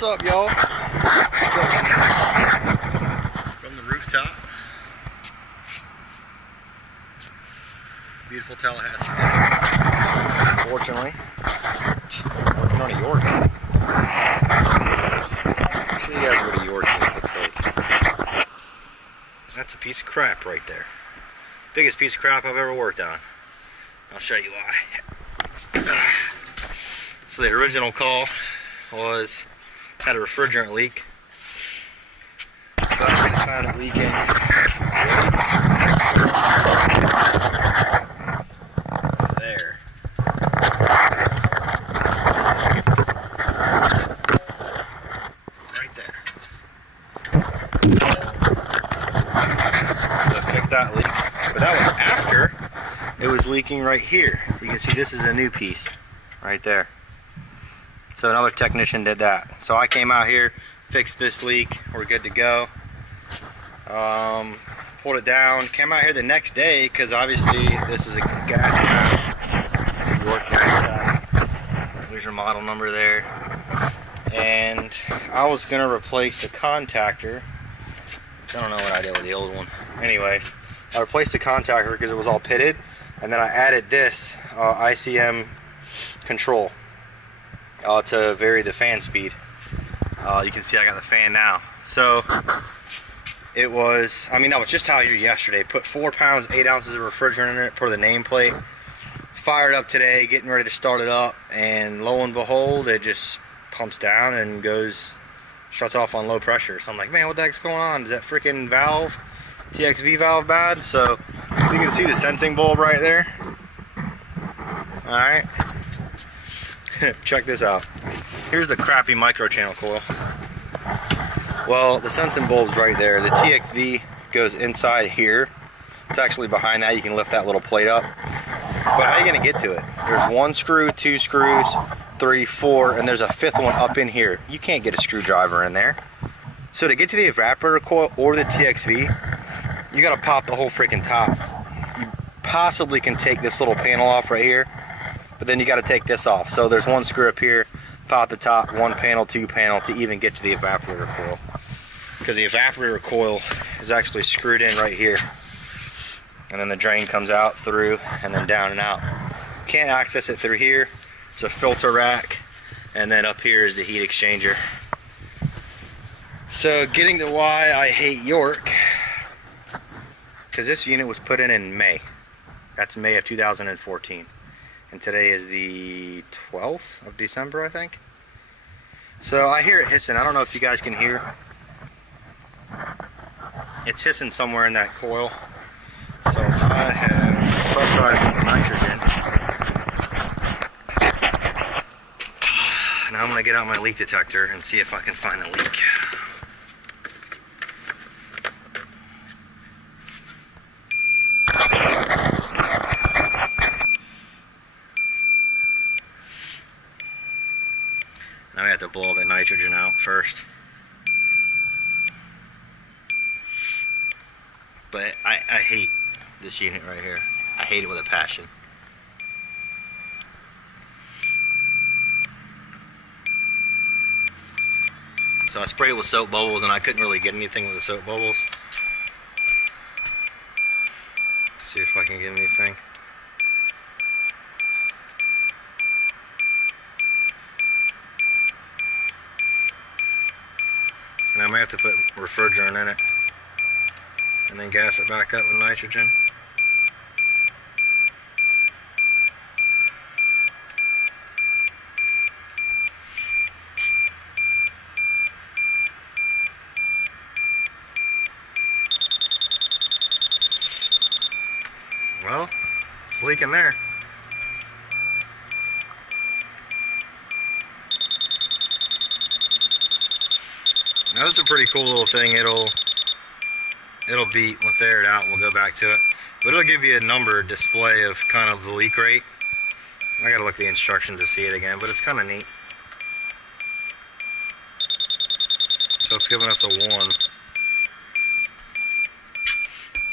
What's up, y'all? From the rooftop. Beautiful Tallahassee day. Unfortunately, working on a York. I'll show you guys what a York looks like. That's a piece of crap right there. Biggest piece of crap I've ever worked on. I'll show you why. So the original call was had a refrigerant leak. So I found it leaking. There. Right there. So I fixed that leak. But that was after it was leaking right here. You can see this is a new piece right there. So another technician did that. So I came out here, fixed this leak, we're good to go. Pulled it down, came out here the next day because obviously this is a gas pack. It's a York gas pack. There's your model number there. And I was gonna replace the contactor. I don't know what I did with the old one. Anyways, I replaced the contactor because it was all pitted, and then I added this ICM control to vary the fan speed. You can see I got the fan now. So it was, I was just out here yesterday, put 4 pounds 8 ounces of refrigerant in it per the nameplate, fired up today, getting ready to start it up, and lo and behold, it just pumps down and shuts off on low pressure. So I'm like, man, what the heck's going on? Is that freaking valve, TXV valve bad? So you can see the sensing bulb right there. Alright. Check this out. Here's the crappy micro channel coil. Well, the sensing bulb's right there. The TXV goes inside here. It's actually behind that. You can lift that little plate up. But how are you going to get to it? There's 1 screw, 2 screws, 3, 4, and there's a 5th one up in here. You can't get a screwdriver in there. So to get to the evaporator coil or the TXV, you got to pop the whole freaking top. You possibly can take this little panel off right here, but then you got to take this off. So there's 1 screw up here, pop the top, 1 panel, 2 panel to even get to the evaporator coil. Because the evaporator coil is actually screwed in right here. And then the drain comes out, through, and then down and out. Can't access it through here. It's a filter rack. And then up here is the heat exchanger. So getting to why I hate York. Because this unit was put in May. That's May of 2014. And today is the 12th of December, I think. So I hear it hissing. I don't know if you guys can hear. It's hissing somewhere in that coil. So I have pressurized the nitrogen. Now I'm going to get out my leak detector and see if I can find the leak. Now we have to blow the nitrogen out first. But I hate this unit right here. I hate it with a passion. So I sprayed it with soap bubbles and I couldn't really get anything with the soap bubbles. Let's see if I can get anything. And I may have to put refrigerant in it and then gas it back up with nitrogen. Well, it's leaking there. That was a pretty cool little thing. It'll beat, let's air it out, we'll go back to it. But it'll give you a number display of kind of the leak rate. I gotta look at the instructions to see it again, but it's kind of neat. So it's giving us a 1.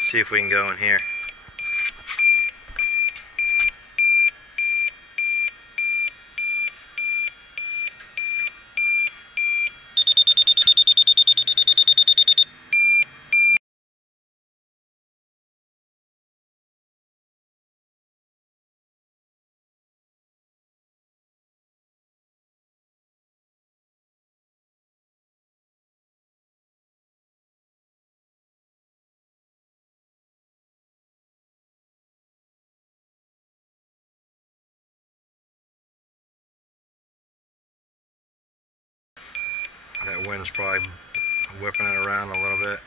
See if we can go in here. The wind's probably whipping it around a little bit.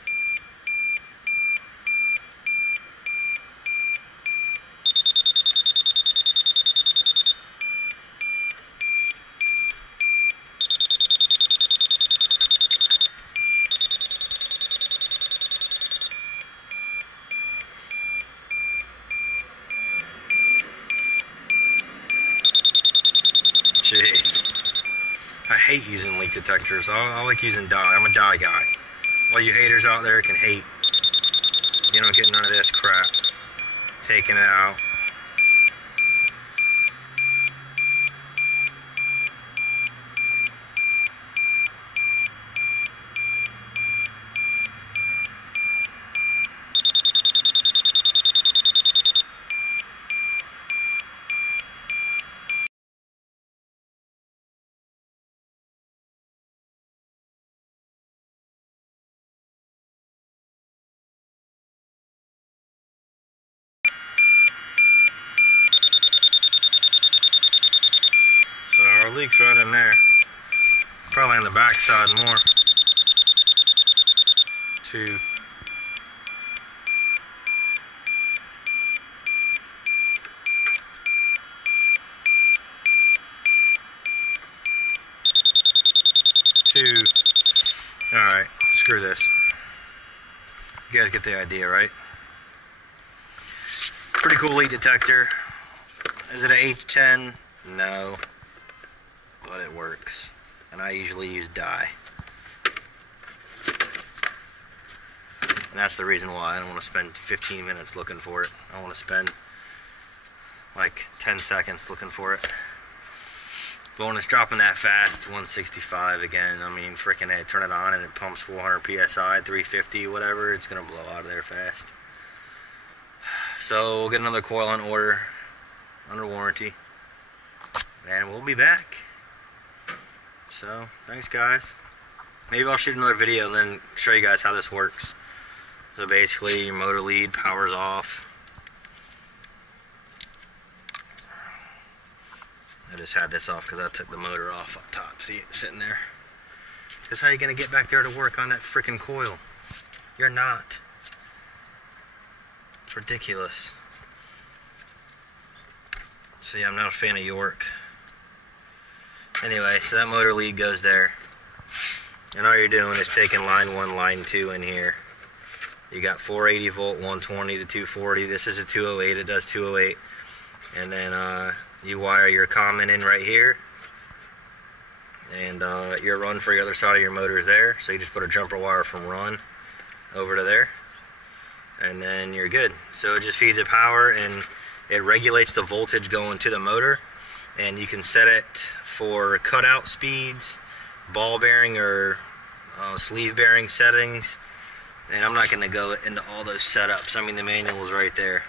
Jeez. I hate using leak detectors. I like using dye. I'm a dye guy. All you haters out there can hate. You don't get none of this crap. Taking it out. So our leak's right in there. Probably on the back side more. 2. Alright, screw this. You guys get the idea, right? Pretty cool leak detector. Is it a H10? No. But it works. And I usually use dye. And that's the reason why I don't want to spend 15 minutes looking for it. I want to spend like 10 seconds looking for it. But when it's dropping that fast, 165 again, I mean, freaking A, turn it on and it pumps 400 PSI, 350, whatever, it's going to blow out of there fast. So we'll get another coil on order, under warranty, and we'll be back. So, thanks guys. Maybe I'll shoot another video and then show you guys how this works. So basically, your motor lead powers off. I just had this off because I took the motor off up top. See it sitting there? That's how you're going to get back there to work on that freaking coil. You're not. It's ridiculous. See, I'm not a fan of York. Anyway, so that motor lead goes there. And all you're doing is taking line 1, line 2 in here. You got 480 volt, 120 to 240. This is a 208. It does 208. And then you wire your common in right here. And your run for the other side of your motor is there. So you just put a jumper wire from run over to there. And then you're good. So it just feeds it power and it regulates the voltage going to the motor. And you can set it for cutout speeds, ball bearing or sleeve bearing settings. And I'm not going to go into all those setups. I mean, the manual is right there.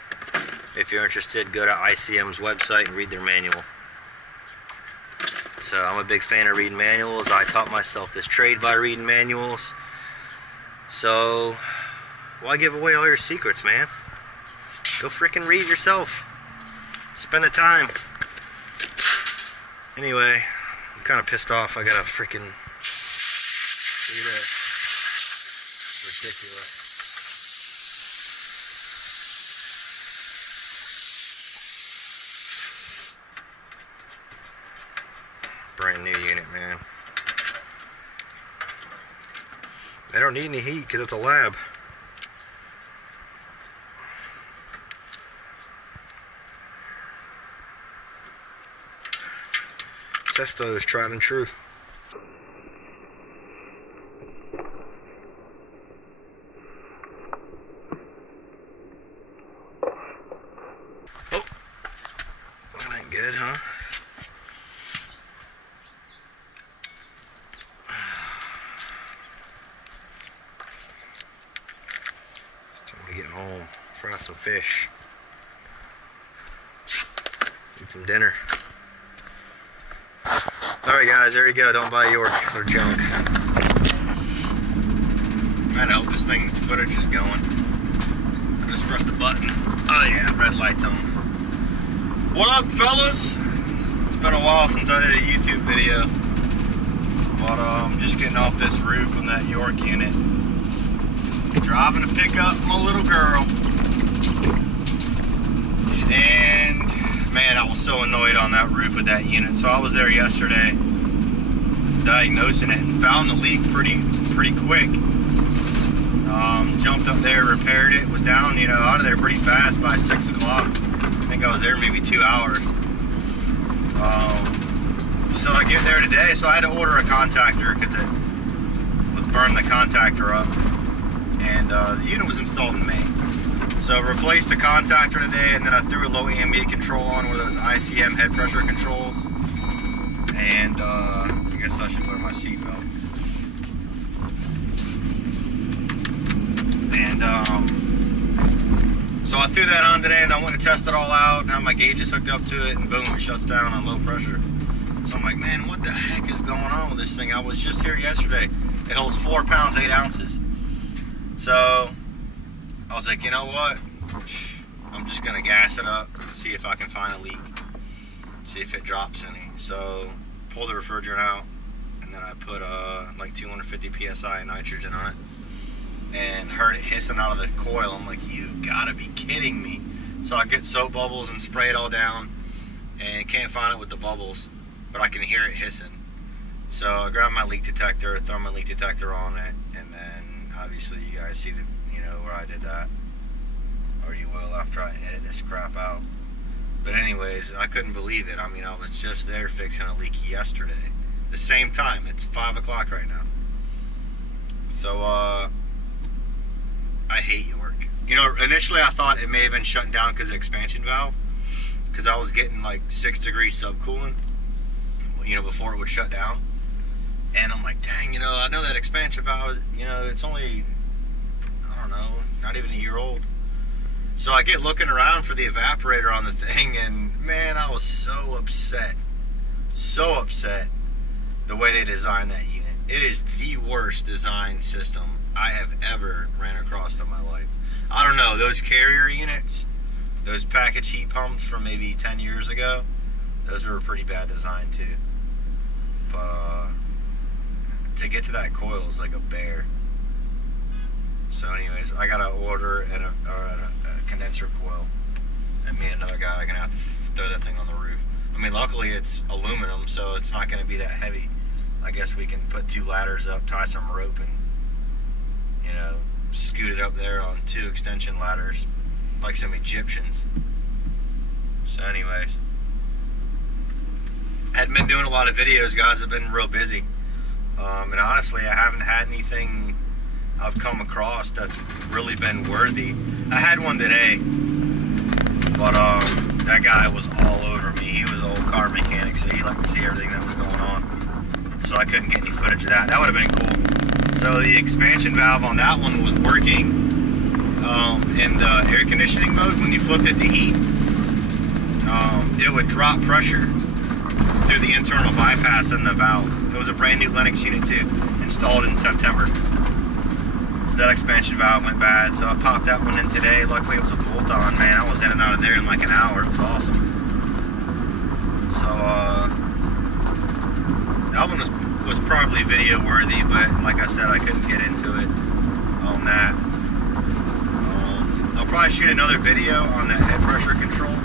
If you're interested, go to ICM's website and read their manual. So I'm a big fan of reading manuals. I taught myself this trade by reading manuals. So why give away all your secrets, man? Go freaking read yourself. Spend the time. Anyway, I'm kind of pissed off. I gotta freaking see this. It's ridiculous. Brand new unit, man. They don't need any heat because it's a lab. Testo is tried and true. Oh, that ain't good, huh? It's time to get home, fry some fish, eat some dinner. Alright guys, there you go. Don't buy York. They're junk. I hope this thing footage is going. I just pressed the button. Oh yeah, red light's on. What up, fellas? It's been a while since I did a YouTube video. But I'm just getting off this roof from that York unit. Driving to pick up my little girl. And man, I was so annoyed on that roof with that unit. So I was there yesterday diagnosing it and found the leak pretty quick. Jumped up there, repaired it, was down, you know, out of there pretty fast by 6 o'clock. I think I was there maybe 2 hours. So I get there today, so I had to order a contactor because it was burning the contactor up. And the unit was installed in May. So replaced the contactor today, and then I threw a low ambient control on one of those ICM head pressure controls. And I guess I should wear my seatbelt. And so I threw that on today, and I went to test it all out. Now my gauge is hooked up to it, and boom, it shuts down on low pressure. So I'm like, man, what the heck is going on with this thing? I was just here yesterday. It holds 4 pounds, 8 ounces. So I was like, you know what? I'm just gonna gas it up, see if I can find a leak, see if it drops any. So pull the refrigerant out, and then I put like 250 psi nitrogen on it, and heard it hissing out of the coil. I'm like, you gotta be kidding me. So I get soap bubbles and spray it all down, and can't find it with the bubbles, but I can hear it hissing. So I grab my leak detector, throw my leak detector on it, and then obviously you guys see the, you know, where I did that, or you will after I edit this crap out. But anyways, I couldn't believe it. I mean, I was just there fixing a leak yesterday, the same time. It's 5 o'clock right now. So I hate York. You know, initially I thought it may have been shutting down because of the expansion valve, because I was getting like 6 degrees subcooling, you know, before it would shut down. And I'm like, dang, you know, I know that expansion valve, you know, it's only, I don't know, not even a year old. So I get looking around for the evaporator on the thing, and man, I was so upset the way they designed that unit. It is the worst design system I have ever ran across in my life. I don't know, those carrier units, those package heat pumps from maybe 10 years ago, those were a pretty bad design too. But to get to that coil is like a bear. So anyways, I gotta order a condenser coil, and me and another guy are gonna have to throw that thing on the roof. I mean, luckily it's aluminum, so it's not gonna be that heavy. I guess we can put 2 ladders up, tie some rope, and, you know, scoot it up there on 2 extension ladders, like some Egyptians. So anyways, hadn't been doing a lot of videos, guys. I've been real busy. And honestly, I haven't had anything I've come across that's really been worthy. I had one today, but that guy was all over me. He was an old car mechanic, so he liked to see everything that was going on. So I couldn't get any footage of that. That would have been cool. So the expansion valve on that one was working in the air conditioning mode. When you flipped it to heat, it would drop pressure through the internal bypass in the valve. It was a brand new Lennox unit too, installed in September. So that expansion valve went bad, so I popped that one in today. Luckily it was a bolt-on, man. I was in and out of there in like an hour. It was awesome. So that one was probably video worthy, but like I said, I couldn't get into it on that. I'll probably shoot another video on that head pressure control,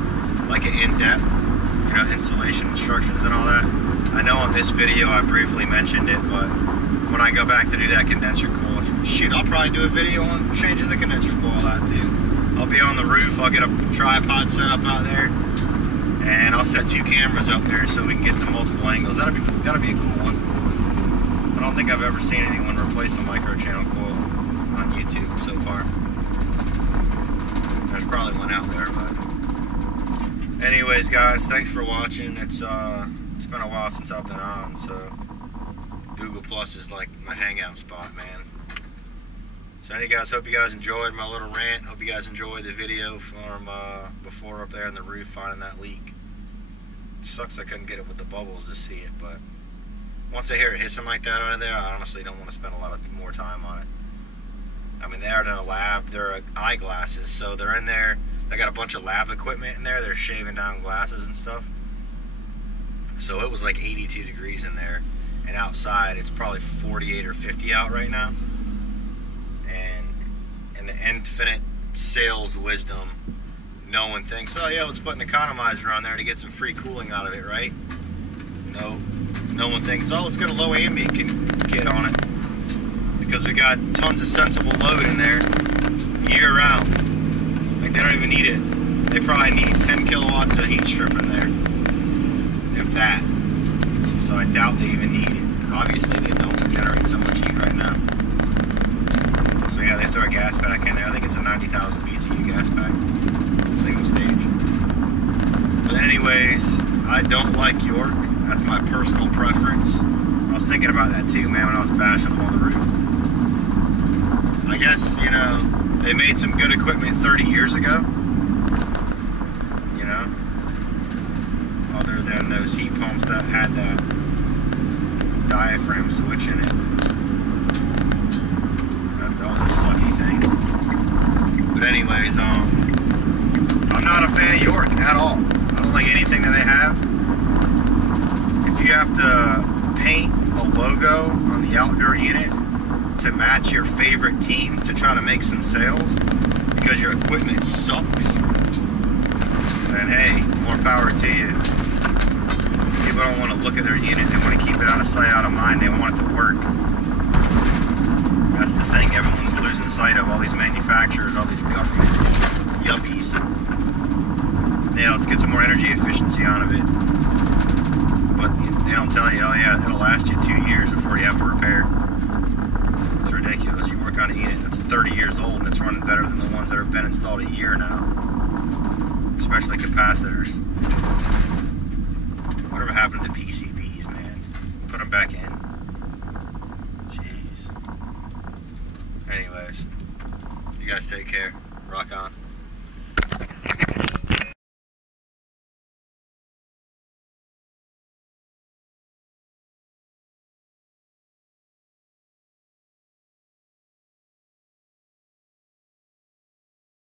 like an in-depth, you know, installation instructions and all that. I know on this video I briefly mentioned it, but when I go back to do that condenser coil, shoot, I'll probably do a video on changing the condenser coil out too. I'll be on the roof, I'll get a tripod set up out there, and I'll set 2 cameras up there so we can get to multiple angles. That'll be a cool one. I don't think I've ever seen anyone replace a micro channel coil on YouTube so far. There's probably one out there, but anyways, guys, thanks for watching. It's been a while since I've been on, so Google Plus is like my hangout spot, man. So anyway, guys, hope you guys enjoyed my little rant. Hope you guys enjoyed the video from before up there on the roof finding that leak. It sucks I couldn't get it with the bubbles to see it, but once I hear it hissing like that out of there, I honestly don't want to spend a lot more time on it. I mean, they are in a lab. They're eyeglasses, so they're in there. They got a bunch of lab equipment in there. They're shaving down glasses and stuff. So it was like 82 degrees in there, and outside it's probably 48 or 50 out right now. And in the infinite sales wisdom, no one thinks, oh yeah, let's put an economizer on there to get some free cooling out of it, right? No one thinks, oh, let's get a low ambient kit on it, because we got tons of sensible load in there year round. Like, they don't even need it. They probably need 10 kilowatts of heat strip in there, if that. So I doubt they even need it. Obviously they don't generate so much heat right now. So yeah, they throw a gas pack in there. I think it's a 90,000 BTU gas pack, single stage. But anyways, I don't like York. That's my personal preference. I was thinking about that too, man, when I was bashing them on the roof. I guess, you know, they made some good equipment 30 years ago. You know? Other than those heat pumps that had that diaphragm switch in it. That was a sucky thing. But anyways, I'm not a fan of York at all. I don't like anything that they have. If you have to paint a logo on the outdoor unit to match your favorite team to try to make some sales because your equipment sucks, then hey, more power to you. People don't want to look at their unit. They want to keep it out of sight, out of mind. They want it to work. That's the thing. Everyone's losing sight of all these manufacturers, all these government yuppies. Yeah, let's get some more energy efficiency out of it. But they don't tell you, oh yeah, it'll last you 2 years before you have to repair. It's ridiculous. You work on a unit that's 30 years old and it's running better than the ones that have been installed a year now. Especially capacitors. Whatever happened to the PCBs, man? Put them back in. Jeez. Anyways, you guys take care. Rock on.